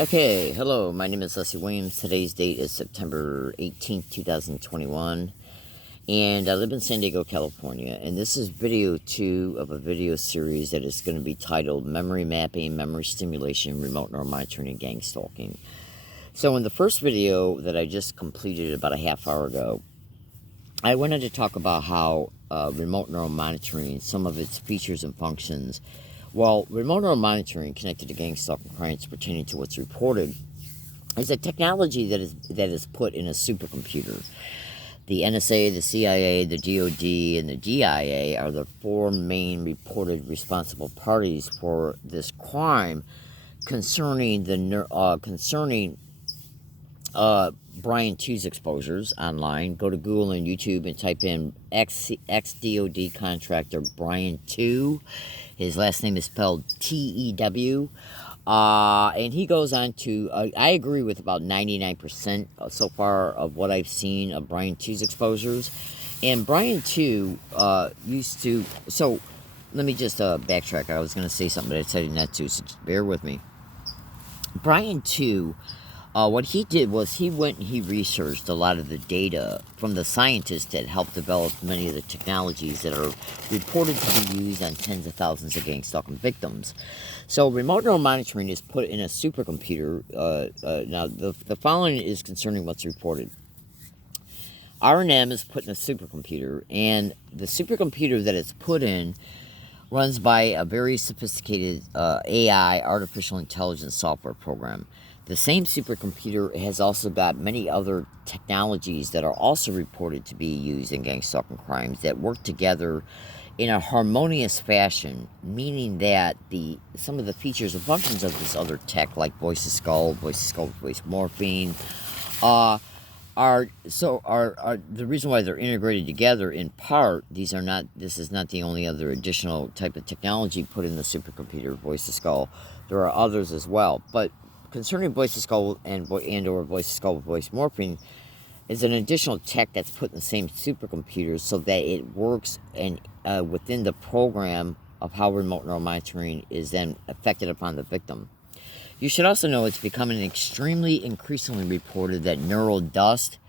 Okay, hello, my name is Leslie Williams. Today's date is September 18th, 2021, and I live in San Diego, California, and this is video 2 of a video series that is going to be titled Memory Mapping, Memory Stimulation, Remote Neural Monitoring, and Gang Stalking. So in the first video that I just completed about a half hour ago, I wanted to talk about how remote neural monitoring, some of its features and functions. Well, remote neural monitoring connected to gang stalking crimes pertaining to what's reported is a technology that is put in a supercomputer. The NSA, the CIA, the DoD, and the DIA are the four main reported responsible parties for this crime concerning Brian 2's exposures online. Go to Google and YouTube and type in ex-DOD contractor Brian 2. His last name is spelled T-E-W. And he goes on to, I agree with about 99% so far of what I've seen of Brian 2's exposures. And Brian 2 used to, so let me just backtrack. I was going to say something, but I decided not to, so just bear with me. Brian 2, what he did was he went and he researched a lot of the data from the scientists that helped develop many of the technologies that are reported to be used on tens of thousands of gang stalking victims. So remote neural monitoring is put in a supercomputer. Now, the following is concerning what's reported. R&M is put in a supercomputer, and the supercomputer that it's put in runs by a very sophisticated AI, artificial intelligence software program. The same supercomputer has also got many other technologies that are also reported to be used in gang stalking crimes that work together in a harmonious fashion, meaning that some of the features and functions of this other tech, like voice to skull with voice morphine, are the reason why they're integrated together. In part, this is not the only other additional type of technology put in the supercomputer voice to skull. There are others as well, but concerning voice to skull or voice to skull with voice morphine is an additional tech that's put in the same supercomputer so that it works and within the program of how remote neural monitoring is then affected upon the victim. You should also know it's becoming increasingly reported that neural dust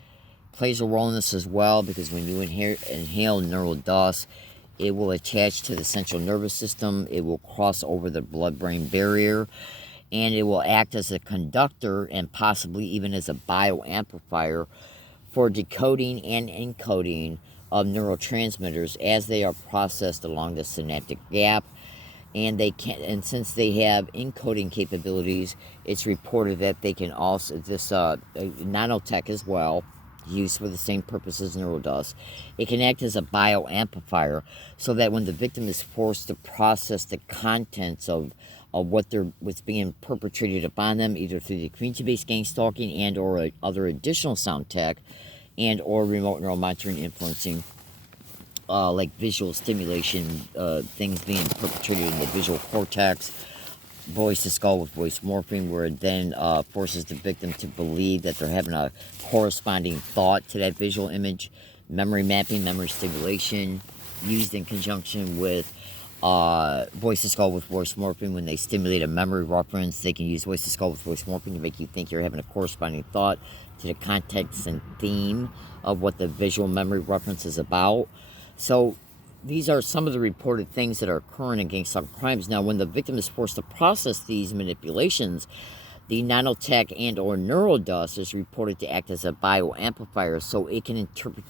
plays a role in this as well, because when you inhale neural dust, it will attach to the central nervous system, it will cross over the blood-brain barrier, and it will act as a conductor and possibly even as a bioamplifier for decoding and encoding of neurotransmitters as they are processed along the synaptic gap. And since they have encoding capabilities, it's reported that they can also, this nanotech as well, used for the same purpose as neurodust, it can act as a bioamplifier so that when the victim is forced to process the contents of what's being perpetrated upon them, either through the community-based gang stalking and or other additional sound tech and or remote neural monitoring influencing, like visual stimulation, things being perpetrated in the visual cortex, voice to skull with voice morphine, where it then forces the victim to believe that they're having a corresponding thought to that visual image. Memory mapping, memory stimulation, used in conjunction with voice to skull with voice morphine. When they stimulate a memory reference, they can use voice to skull with voice morphine to make you think you're having a corresponding thought to the context and theme of what the visual memory reference is about. So these are some of the reported things that are occurring in gang stalking crimes. Now, when the victim is forced to process these manipulations, the nanotech and or neural dust is reported to act as a bioamplifier, so it can interpret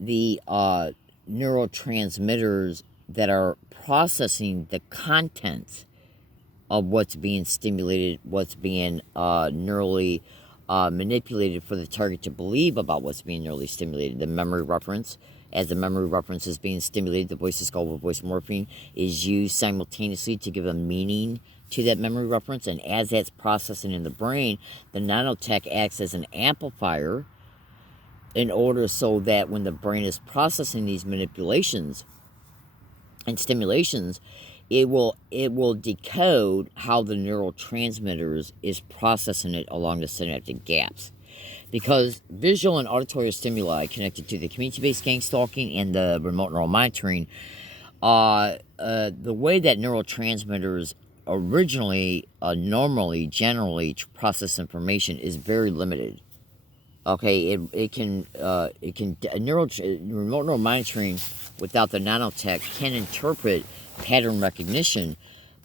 the neurotransmitters that are processing the contents of what's being stimulated, what's being neurally manipulated for the target to believe about what's being neurally stimulated. The memory reference, as the memory reference is being stimulated, the voice to skull with voice morphine is used simultaneously to give a meaning to that memory reference, and as that's processing in the brain, the nanotech acts as an amplifier in order so that when the brain is processing these manipulations and stimulations, it will decode how the neurotransmitters is processing it along the synaptic gaps. Because visual and auditory stimuli connected to the community-based gang stalking and the remote neural monitoring The way that neurotransmitters originally, normally, generally process information is very limited. Okay, remote neural monitoring without the nanotech can interpret pattern recognition,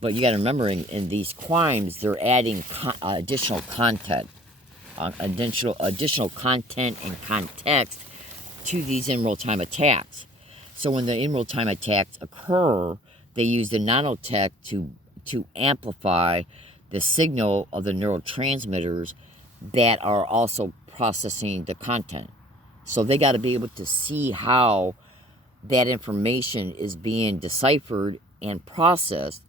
but you got to remember in these crimes they're adding additional content, additional content and context to these in real time attacks. So when the in real time attacks occur, they use the nanotech to amplify the signal of the neurotransmitters that are also processing the content. So they got to be able to see how that information is being deciphered and processed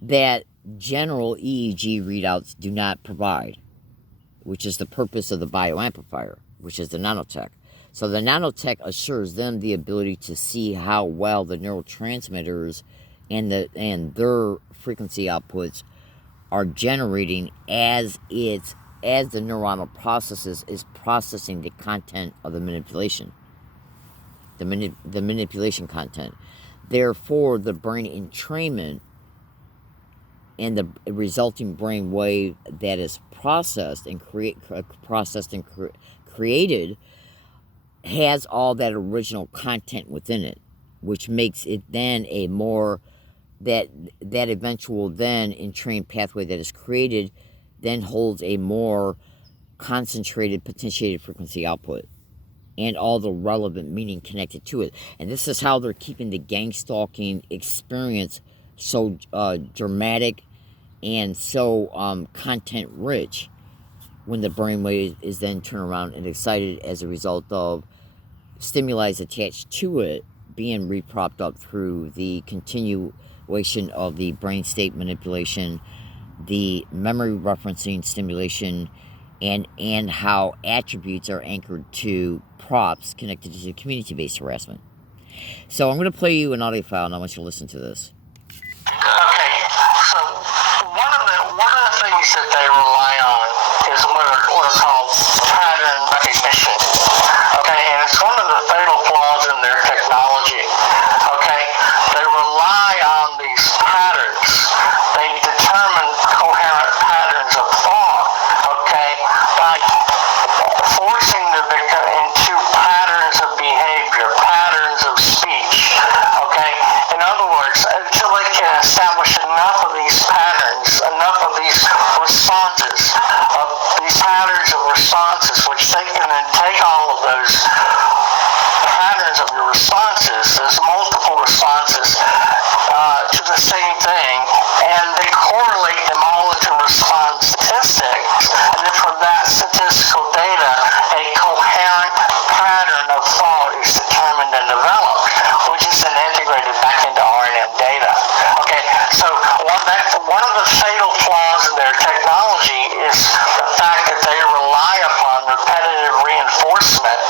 that general EEG readouts do not provide, which is the purpose of the bioamplifier, which is the nanotech. So the nanotech assures them the ability to see how well the neurotransmitters and their frequency outputs are generating as the neuronal processes is processing the content of the manipulation, the manipulation content. Therefore, the brain entrainment and the resulting brain wave that is processed and created has all that original content within it, which makes it then a more that eventual then entrained pathway that is created then holds a more concentrated potentiated frequency output and all the relevant meaning connected to it. And this is how they're keeping the gang stalking experience so dramatic and so content rich when the brainwave is then turned around and excited as a result of stimuli attached to it being repropped up through the continuation of the brain state manipulation, the memory referencing stimulation, and how attributes are anchored to props connected to community-based harassment. So I'm going to play you an audio file, and I want you to listen to this. Okay, so one of the things that they rely on is what are called pattern recognition. Okay, and it's one of the fatal flaws in their technology. Okay, they rely on these patterns. They determine coherent patterns of thought. Okay, by forcing the victim into patterns of behavior, patterns of speech. Okay, in other words, until they can establish enough of these patterns, enough of these responses, of these patterns of responses, which they can then take all of those patterns of your responses, those multiple responses, to the same thing, and they correlate them all into response statistics, and then from that statistical data, a coherent pattern of thought is determined and developed, which is then integrated back into R&M data. Okay, so one of the fatal flaws in their technology is the fact that they rely upon repetitive reinforcement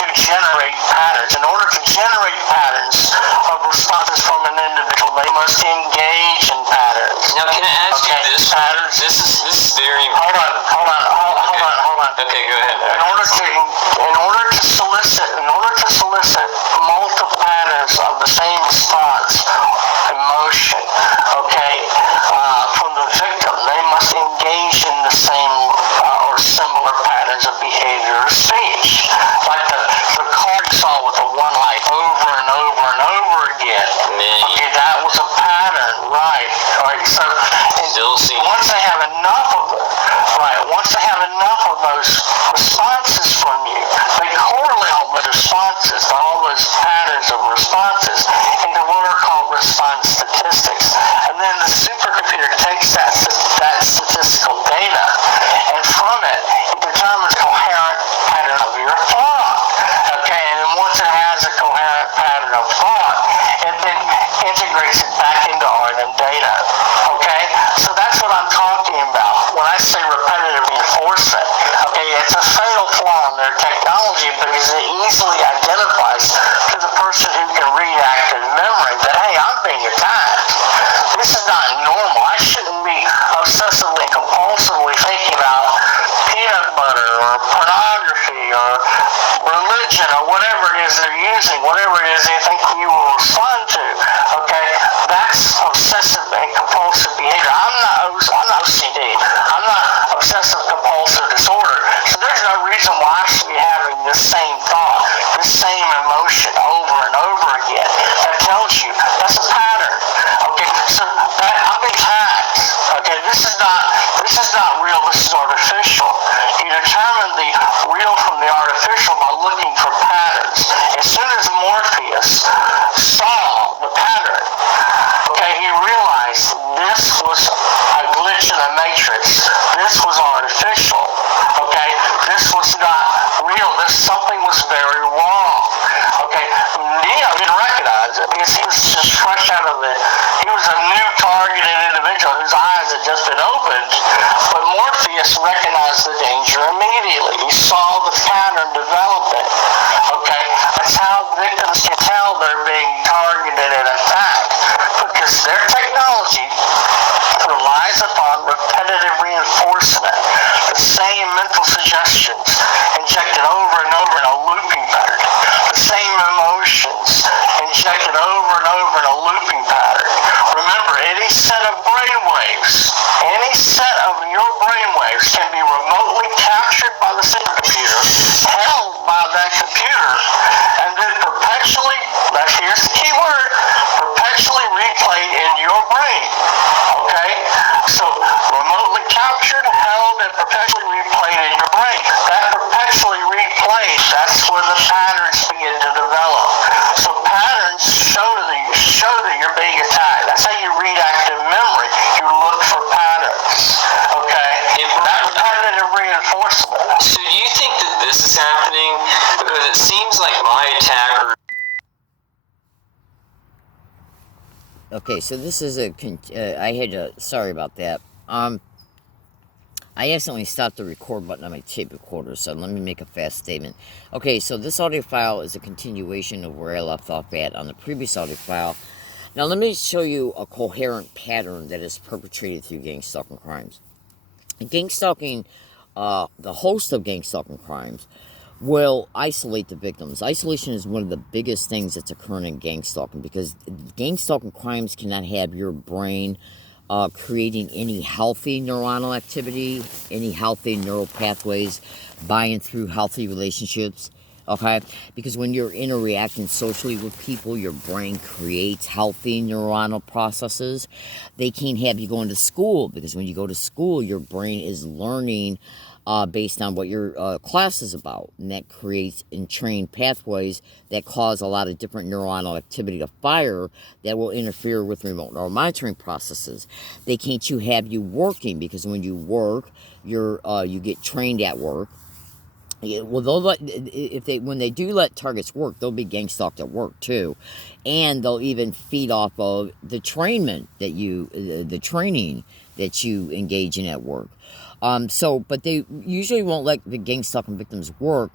to generate patterns. In order to generate patterns of responses from an individual, they must engage in patterns. Now, can I ask you this? Patterns. This is very Hold on. Okay, go ahead. In order to solicit multiple patterns of the same response, emotion, okay, from the victim, they must engage in the same or similar patterns of behavior or speech. Like the card you saw with the one light over and over and over again. Okay, that was a pattern, right? So once they have enough of it, right? Once they have enough of those responses from you, they correlate all those responses, all those patterns of responses, into what are called response statistics. And then the supercomputer takes that statistical data, and from it determines a coherent pattern of your thought. Okay, and then once it has a coherent pattern of thought, it then integrates it back into R&M data. Okay, so that's what I'm talking about when I say repetitive reinforcement. Okay, it's a fatal flaw in their technology because it easily identifies to the person who can read active memory that, hey, I'm being attacked. This is not normal. I shouldn't be obsessively, compulsively thinking about peanut butter or pornography or religion or whatever it is they're using, whatever it Morpheus saw the pattern. Okay, he realized this was a glitch in the matrix. This was artificial. Okay, this was not real. Something was very wrong. Okay, Neo didn't recognize it because he was just fresh out of it. He was a new targeted individual whose eyes had just been opened. But Morpheus recognized the danger immediately. He saw the pattern developing. Okay, that's how victims can tell they're being targeted and attacked, because their technology relies upon repetitive reinforcement, the same mental suggestions injected over and over in a looping pattern, the same emotions injected over and over in a looping pattern. Remember, any set of brainwaves, any set of your brainwaves can be remotely captured by the supercomputer, held by that computer, and then perpetually, now here's the key word, perpetually replayed in your brain. Okay? So, remotely captured, held, and perpetually replayed in your brain. That perpetually replayed, that's where the patterns begin to develop. So patterns show that you're being attacked. That's how you read active memory. You look for patterns. Okay? That repetitive reinforcement. So do you think that this is happening? Because it seems like my attacker. Okay, so this is I had to, sorry about that. I accidentally stopped the record button on my tape recorder, so let me make a fast statement. Okay, so this audio file is a continuation of where I left off at on the previous audio file. Now let me show you a coherent pattern that is perpetrated through gang stalking crimes. Gang stalking, the host of gang stalking crimes will isolate the victims. Isolation is one of the biggest things that's occurring in gang stalking, because gang stalking crimes cannot have your brain creating any healthy neuronal activity, any healthy neural pathways, buying through healthy relationships, okay? Because when you're interacting socially with people, your brain creates healthy neuronal processes. They can't have you going to school, because when you go to school, your brain is learning based on what your class is about, and that creates entrained pathways that cause a lot of different neuronal activity to fire that will interfere with remote neural monitoring processes. They can't have you working, because when you work, you get trained at work. Yeah, well, when they do let targets work, they'll be gang stalked at work too, and they'll even feed off of the training that you engage in at work. But they usually won't let the gang stalking victims work,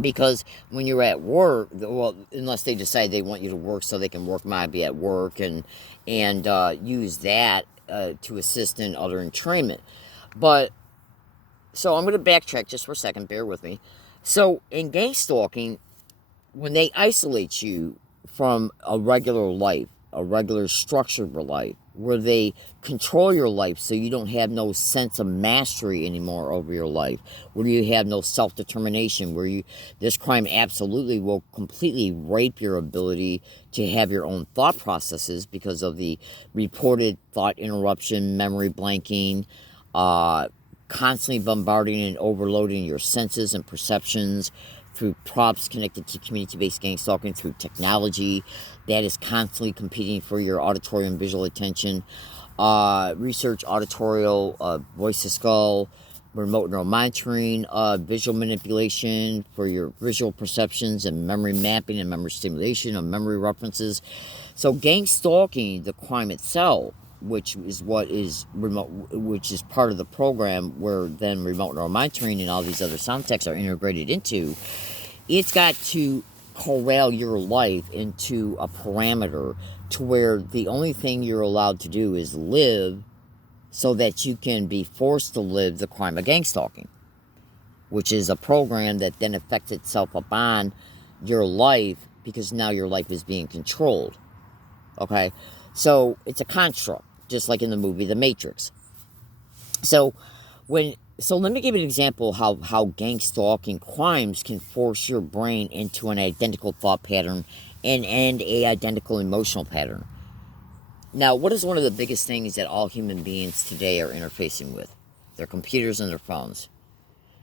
because when you're at work, well, unless they decide they want you to work so they can work maybe at work and use that to assist in other entrainment. But so I'm going to backtrack just for a second. Bear with me. So in gang stalking, when they isolate you from a regular life, a regular structured life, where they control your life so you don't have no sense of mastery anymore over your life, where you have no self-determination, this crime absolutely will completely rape your ability to have your own thought processes because of the reported thought interruption, memory blanking, constantly bombarding and overloading your senses and perceptions through props connected to community-based gang stalking, through technology that is constantly competing for your auditory and visual attention, research, auditorial, voice to skull, remote neural monitoring, visual manipulation for your visual perceptions, and memory mapping and memory stimulation of memory references. So gang stalking, the crime itself, which is part of the program where then remote neural monitoring and all these other sound techs are integrated into, it's got to corral your life into a parameter to where the only thing you're allowed to do is live, so that you can be forced to live the crime of gang stalking, which is a program that then affects itself upon your life, because now your life is being controlled. Okay? So it's a construct, just like in the movie The Matrix. So let me give you an example of how gang stalking crimes can force your brain into an identical thought pattern and a identical emotional pattern. Now, what is one of the biggest things that all human beings today are interfacing with? Their computers and their phones.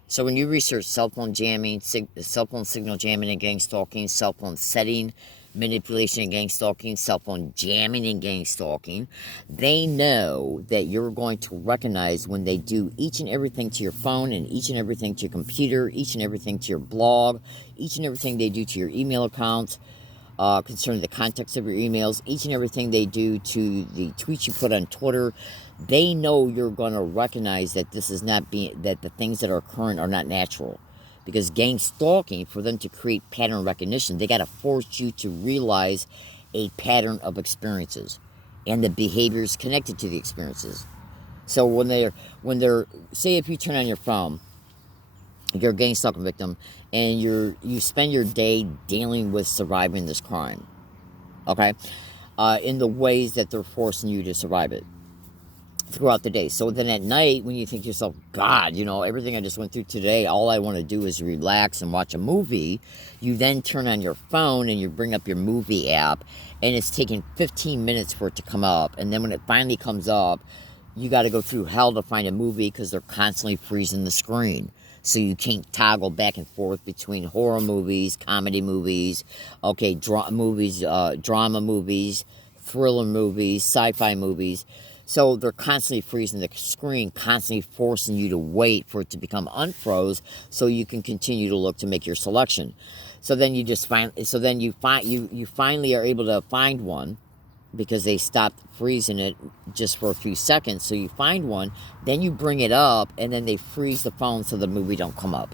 So when you research cell phone jamming, cell phone signal jamming and gang stalking, cell phone setting manipulation and gang stalking, cell phone jamming and gang stalking, they know that you're going to recognize when they do each and everything to your phone and each and everything to your computer, each and everything to your blog, each and everything they do to your email accounts, concerning the context of your emails, each and everything they do to the tweets you put on Twitter. They know you're going to recognize that this is not being, that the things that are occurring are not natural. Because gang stalking, for them to create pattern recognition, they got to force you to realize a pattern of experiences and the behaviors connected to the experiences. So when they're, say if you turn on your phone, you're a gang stalking victim, and you spend your day dealing with surviving this crime, okay, in the ways that they're forcing you to survive it throughout the day. So then at night, when you think to yourself, God, everything I just went through today, all I want to do is relax and watch a movie, you then turn on your phone and you bring up your movie app, and it's taking 15 minutes for it to come up, and then when it finally comes up, you got to go through hell to find a movie because they're constantly freezing the screen. So you can't toggle back and forth between horror movies, comedy movies, drama movies, thriller movies, sci-fi movies. So they're constantly freezing the screen, constantly forcing you to wait for it to become unfroze so you can continue to look to make your selection. So then you finally are able to find one, because they stopped freezing it just for a few seconds. So you find one, then you bring it up, and then they freeze the phone so the movie don't come up.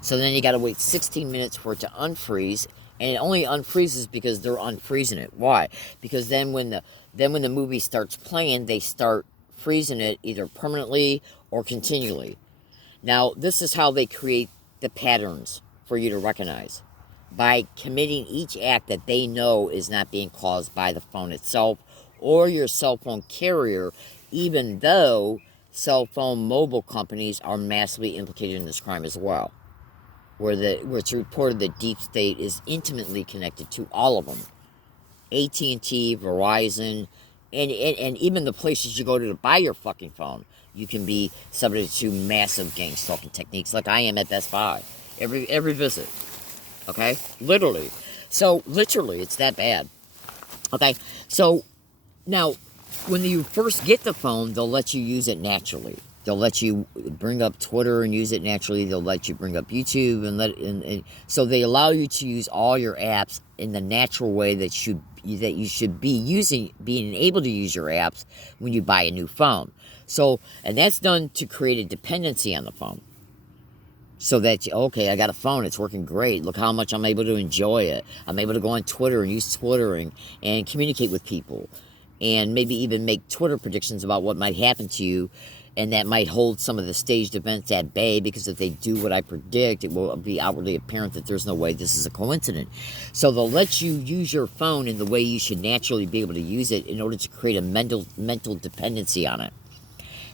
So then you got to wait 16 minutes for it to unfreeze, and it only unfreezes because they're unfreezing it. Why? Because then when the movie starts playing, they start freezing it either permanently or continually. Now, this is how they create the patterns for you to recognize. By committing each act that they know is not being caused by the phone itself or your cell phone carrier, even though cell phone mobile companies are massively implicated in this crime as well, where it's reported that Deep State is intimately connected to all of them. AT&T, Verizon, and even the places you go to buy your fucking phone, you can be subject to massive gang stalking techniques like I am at Best Buy. Every visit. Okay? Literally. So, literally, it's that bad. Okay? So, now, when you first get the phone, they'll let you use it naturally. They'll let you bring up Twitter and use it naturally. They'll let you bring up YouTube and so they allow you to use all your apps in the natural way that you should be being able to use your apps when you buy a new phone. So, and that's done to create a dependency on the phone. So that, okay, I got a phone, it's working great. Look how much I'm able to enjoy it. I'm able to go on Twitter and use Twitter and communicate with people. And maybe even make Twitter predictions about what might happen to you. And that might hold some of the staged events at bay, because if they do what I predict, it will be outwardly apparent that there's no way this is a coincidence. So they'll let you use your phone in the way you should naturally be able to use it in order to create a mental dependency on it.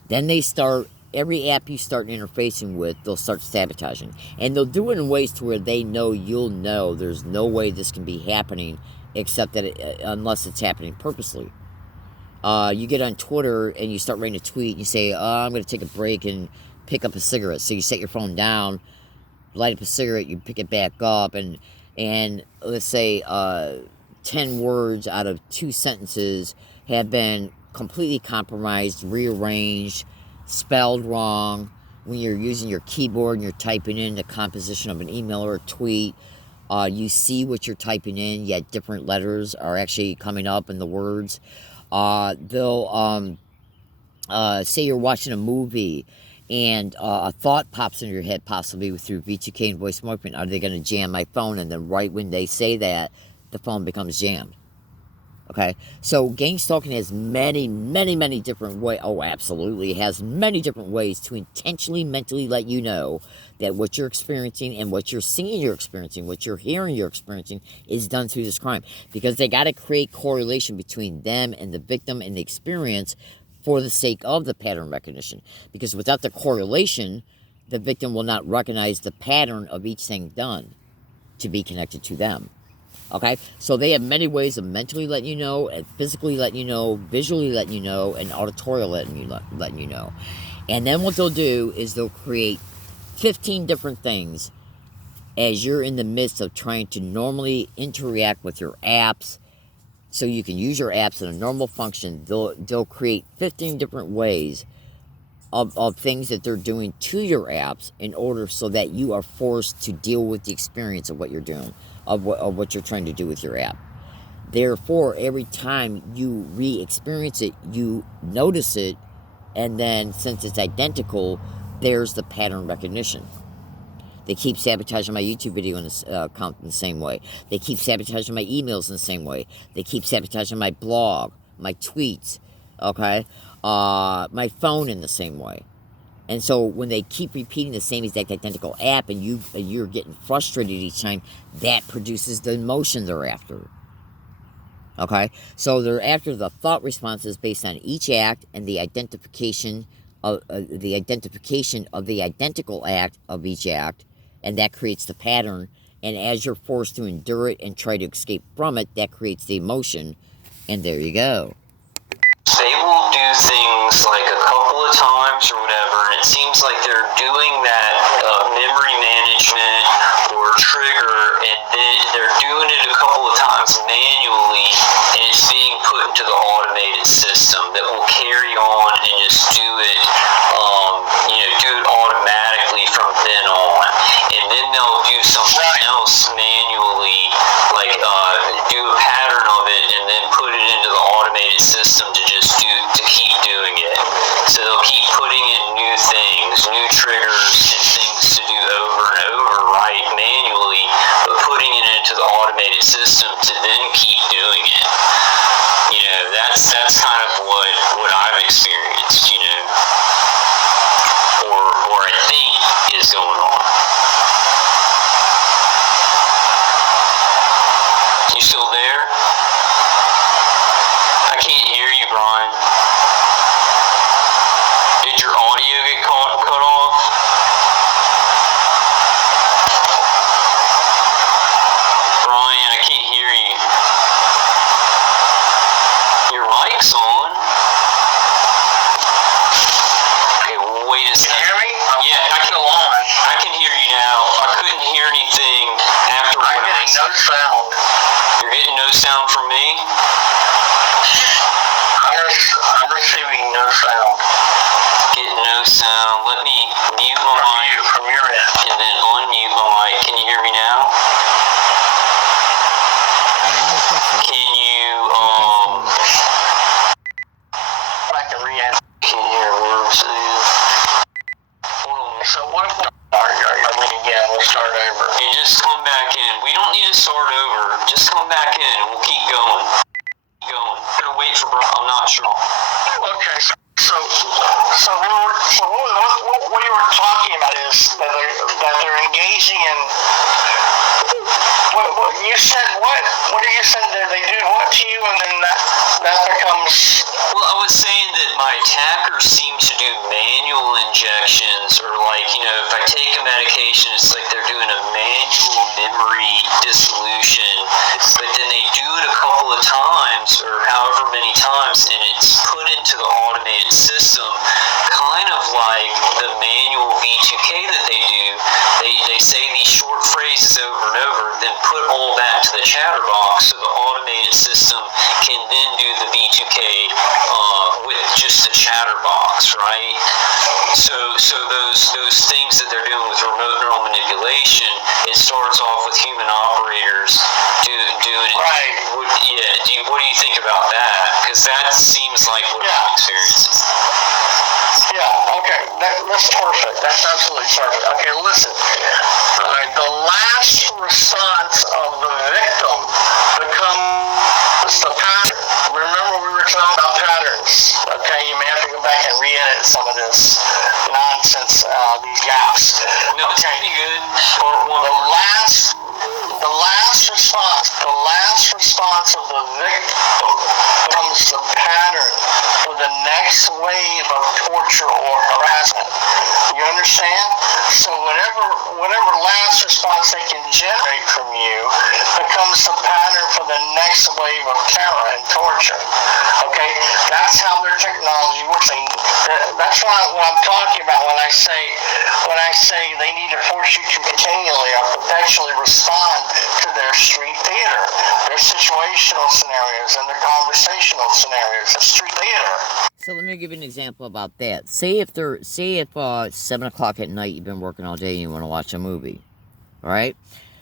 Then they start... Every app you start interfacing with, they'll start sabotaging. And they'll do it in ways to where they know you'll know there's no way this can be happening except that unless it's happening purposely. You get on Twitter and you start writing a tweet and you say, I'm going to take a break and pick up a cigarette. So you set your phone down, light up a cigarette, you pick it back up, and let's say 10 words out of 2 sentences have been completely compromised, rearranged, spelled wrong. When you're using your keyboard and you're typing in the composition of an email or a tweet, you see what you're typing in, yet different letters are actually coming up in the words. They'll say you're watching a movie and a thought pops into your head, possibly through V2K and voice marketing. Are they going to jam my phone? And then right when they say that, the phone becomes jammed. Okay, so gang stalking has many, many, many different ways. Oh, absolutely. It has many different ways to intentionally, mentally let you know that what you're experiencing and what you're seeing you're experiencing, what you're hearing you're experiencing is done through this crime. Because they got to create correlation between them and the victim and the experience for the sake of the pattern recognition. Because without the correlation, the victim will not recognize the pattern of each thing done to be connected to them. Okay, so they have many ways of mentally letting you know, and physically letting you know, visually letting you know, and auditorial letting you know. And then what they'll do is they'll create 15 different things as you're in the midst of trying to normally interact with your apps so you can use your apps in a normal function. They'll create 15 different ways of things that they're doing to your apps in order so that you are forced to deal with the experience of what you're doing, of what you're trying to do with your app. Therefore, every time you re-experience it, you notice it, and then since it's identical, there's the pattern recognition. They keep sabotaging my YouTube video account in the same way. They keep sabotaging my emails in the same way. They keep sabotaging my blog, my tweets, okay? My phone in the same way. And so when they keep repeating the same exact identical app and you're getting frustrated each time, that produces the emotion they're after. Okay? So they're after the thought responses based on each act and the identification of the identical act of each act, and that creates the pattern. And as you're forced to endure it and try to escape from it, that creates the emotion, and there you go. They will do things like a couple of times or whatever, and it seems like they're doing that memory management or trigger, and then they're doing it a couple of times manually, and it's being put into the automated system that will carry on and just do it, do it automatically from then on. And then they'll do something else manually, like do a pattern of it, and then put it into the automated system to keep doing it. So they'll keep putting in new things, new triggers, and things to do over and over, right, manually, but putting it into the automated system to then keep doing it. That's kind of what I've experienced, or I think is going on. You still there? I can't hear you, Brian. Did your audio get cut off? Brian, I can't hear you. Your mic's on. Okay, well, wait a second. Can you hear me? Yeah, I can hear you now. I couldn't hear anything after what I'm getting no sound. You're getting no sound from me? I'm receiving no sound. Getting no sound. Let me mute my mic From your end. and then unmute my mic. Can you hear me now? Can you, I can re-end. can you hear words? Hold on. So what again, we'll start over. You just come back in. We don't need to start over. Just come back in and we'll keep going. I'm gonna wait for Brian. I'm not sure. Okay, so what you were talking about is that they're engaging in what you said. What did you say that they do what to you, and then that becomes. Well, I was saying that my attackers seem to do manual injections, or if I take a medication, it's like they're doing a manual memory dissolution, but then they do it a couple of times, or however many times, and it's put into the automated system, kind of like the manual V2K that they do. They say these short phrases over and over, then put all that to the chatterbox, so the automated system can then do the V2K with just the chatterbox, right? So those things that they're doing with remote neural manipulation, it starts off with human operators doing it. Right. What do you think about that? Because that seems like what I'm experiencing. Yeah, okay, that's perfect. That's absolutely perfect. Okay, listen. The last response of the victim becomes the pattern. Remember we were talking about patterns. Okay, you may have to go back and re-edit some of this nonsense, these gaps. No, it's pretty good. Part one. The last response of the victim becomes the pattern for the next wave of torture or harassment. You understand? So whatever last response they can generate from you becomes becomes the pattern for the next wave of terror and torture. Okay, that's how their technology works. And that's what I'm talking about when I say they need to force you to continually or perpetually respond to their street theater, their situational scenarios, and their conversational scenarios of street theater. So let me give you an example about that. Say if 7 o'clock at night you've been working all day and you want to watch a movie, all right?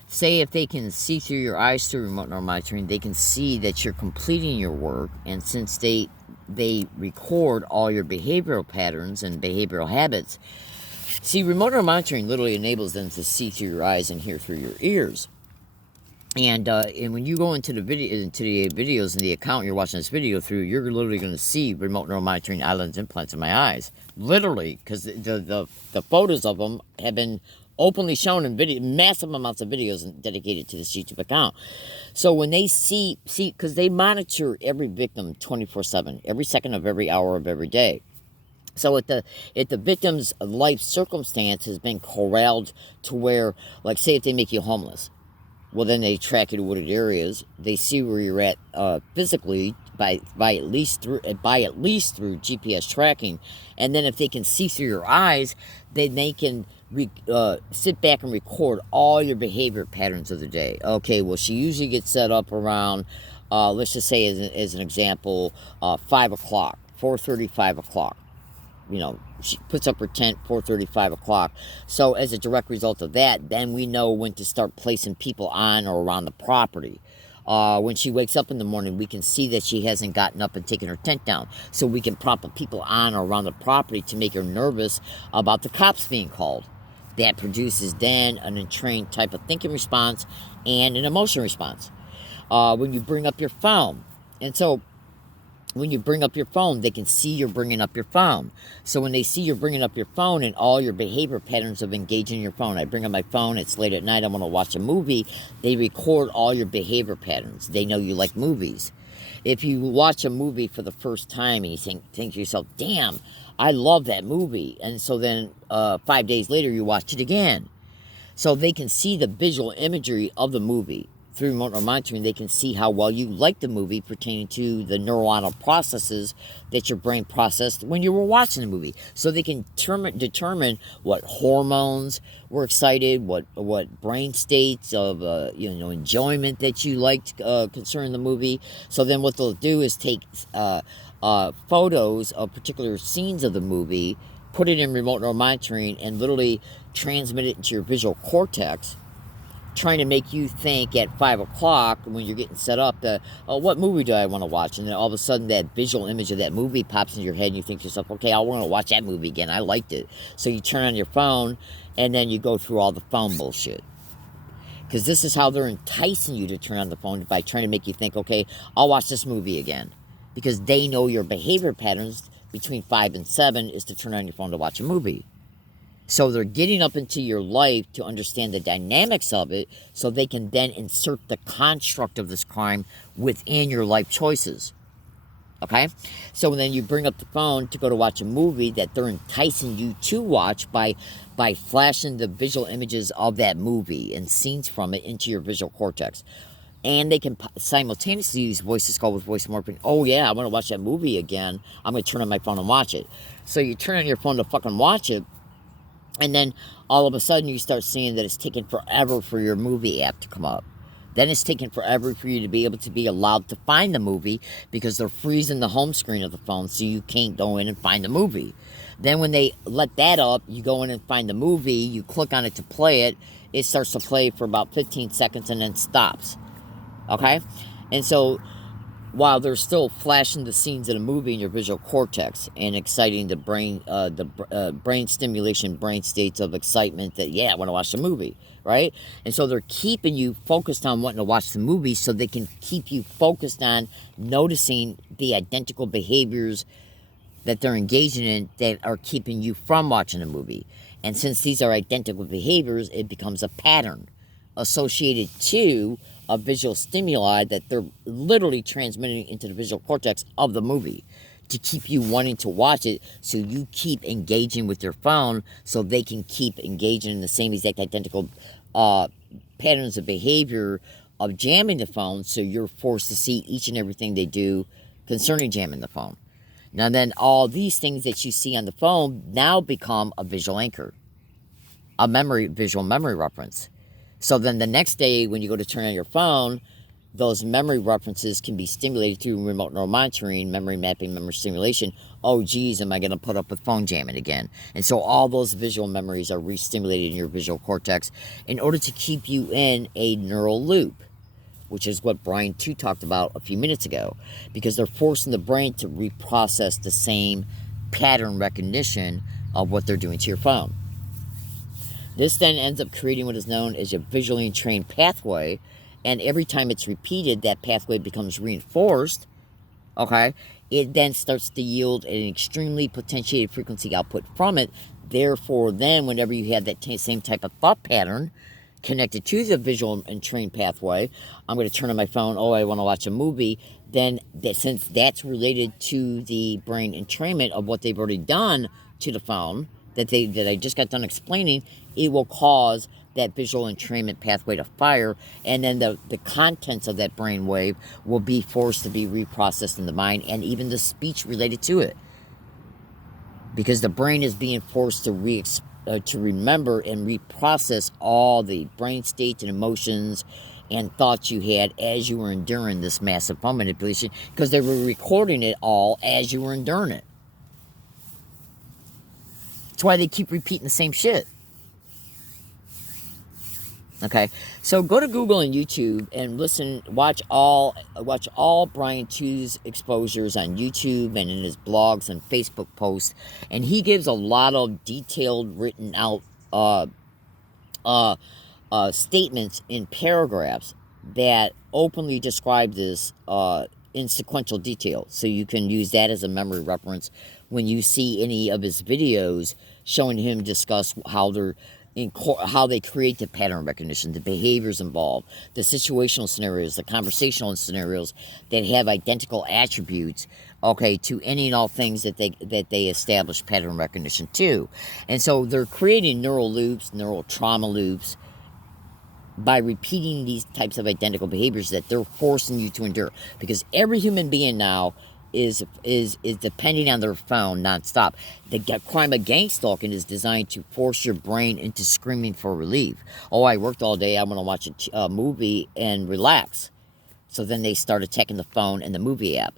Say if they can see through your eyes through remote neural monitoring, they can see that you're completing your work, and since they record all your behavioral patterns and behavioral habits, see, remote neural monitoring literally enables them to see through your eyes and hear through your ears. And when you go into the videos in the account you're watching this video through, you're literally going to see remote neural monitoring iLens implants in my eyes, literally, because the photos of them have been openly shown in video, massive amounts of videos dedicated to this YouTube account. So when they see, because they monitor every victim 24/7, every second of every hour of every day. So if the victim's life circumstance has been corralled to where, like, say if they make you homeless, well, then they track you to wooded areas. They see where you're at physically by at least through GPS tracking, and then if they can see through your eyes, then they can sit back and record all your behavior patterns of the day. Okay, well, she usually gets set up around, let's just say as an example, 5 o'clock, 4:30, 5 o'clock. You know, she puts up her tent 4:30, 5 o'clock. So as a direct result of that, then we know when to start placing people on or around the property. When she wakes up in the morning, we can see that she hasn't gotten up and taken her tent down. So we can prop people on or around the property to make her nervous about the cops being called. That produces then an entrained type of thinking response and an emotion response. When you bring up your phone, and so when you bring up your phone, they can see you're bringing up your phone. So when they see you're bringing up your phone and all your behavior patterns of engaging your phone, I bring up my phone, it's late at night, I want to watch a movie, they record all your behavior patterns. They know you like movies. If you watch a movie for the first time and you think to yourself, damn, I love that movie. And so then 5 days later, you watch it again. So they can see the visual imagery of the movie. Through remote neural monitoring, they can see how well you like the movie pertaining to the neuronal processes that your brain processed when you were watching the movie. So they can determine what hormones were excited, what brain states of enjoyment that you liked concerning the movie. So then what they'll do is take photos of particular scenes of the movie, put it in remote neural monitoring, and literally transmit it into your visual cortex, trying to make you think at 5 o'clock when you're getting set up that, what movie do I want to watch? And then all of a sudden that visual image of that movie pops into your head and you think to yourself, okay, I want to watch that movie again. I liked it. So you turn on your phone and then you go through all the phone bullshit. Because this is how they're enticing you to turn on the phone, by trying to make you think, okay, I'll watch this movie again. Because they know your behavior patterns between 5 and 7 is to turn on your phone to watch a movie. So they're getting up into your life to understand the dynamics of it so they can then insert the construct of this crime within your life choices. Okay? So then you bring up the phone to go to watch a movie that they're enticing you to watch by flashing the visual images of that movie and scenes from it into your visual cortex. And they can simultaneously use voice to skull with voice morphing. Oh yeah, I want to watch that movie again. I'm going to turn on my phone and watch it. So you turn on your phone to fucking watch it. And then all of a sudden you start seeing that it's taking forever for your movie app to come up. Then it's taking forever for you to be able to be allowed to find the movie because they're freezing the home screen of the phone so you can't go in and find the movie. Then when they let that up, you go in and find the movie, you click on it to play it, it starts to play for about 15 seconds and then stops. Okay? And so while they're still flashing the scenes of the movie in your visual cortex and exciting the brain stimulation, brain states of excitement that, yeah, I want to watch the movie, right? And so they're keeping you focused on wanting to watch the movie so they can keep you focused on noticing the identical behaviors that they're engaging in that are keeping you from watching the movie. And since these are identical behaviors, it becomes a pattern associated to a visual stimuli that they're literally transmitting into the visual cortex of the movie to keep you wanting to watch it, so you keep engaging with your phone so they can keep engaging in the same exact identical patterns of behavior of jamming the phone, so you're forced to see each and everything they do concerning jamming the phone. Now then, all these things that you see on the phone now become a visual anchor, a visual memory reference. So then the next day when you go to turn on your phone, those memory references can be stimulated through remote neural monitoring, memory mapping, memory stimulation. Oh, geez, am I going to put up with phone jamming again? And so all those visual memories are re-stimulated in your visual cortex in order to keep you in a neural loop, which is what Brian 2 talked about a few minutes ago, because they're forcing the brain to reprocess the same pattern recognition of what they're doing to your phone. This then ends up creating what is known as a visually trained pathway, and every time it's repeated, that pathway becomes reinforced, okay? It then starts to yield an extremely potentiated frequency output from it. Therefore, then, whenever you have that same type of thought pattern connected to the visual and trained pathway, I'm going to turn on my phone, oh, I want to watch a movie, then since that's related to the brain entrainment of what they've already done to the phone, that I just got done explaining, it will cause that visual entrainment pathway to fire, and then the contents of that brain wave will be forced to be reprocessed in the mind, and even the speech related to it, because the brain is being forced to remember and reprocess all the brain states and emotions and thoughts you had as you were enduring this massive phone manipulation, because they were recording it all as you were enduring it. That's why they keep repeating the same shit. Okay, so go to Google and YouTube and watch all Brian 2's exposures on YouTube and in his blogs and Facebook posts, and he gives a lot of detailed, written out statements in paragraphs that openly describe this in sequential detail. So you can use that as a memory reference when you see any of his videos showing him discuss how they create the pattern recognition, the behaviors involved, the situational scenarios, the conversational scenarios that have identical attributes, okay, to any and all things that they establish pattern recognition to. And so they're creating neural loops, neural trauma loops, by repeating these types of identical behaviors that they're forcing you to endure. Because every human being now is depending on their phone nonstop. The crime of gang stalking is designed to force your brain into screaming for relief. Oh, I worked all day, I want to watch a movie and relax. So then they start attacking the phone and the movie app.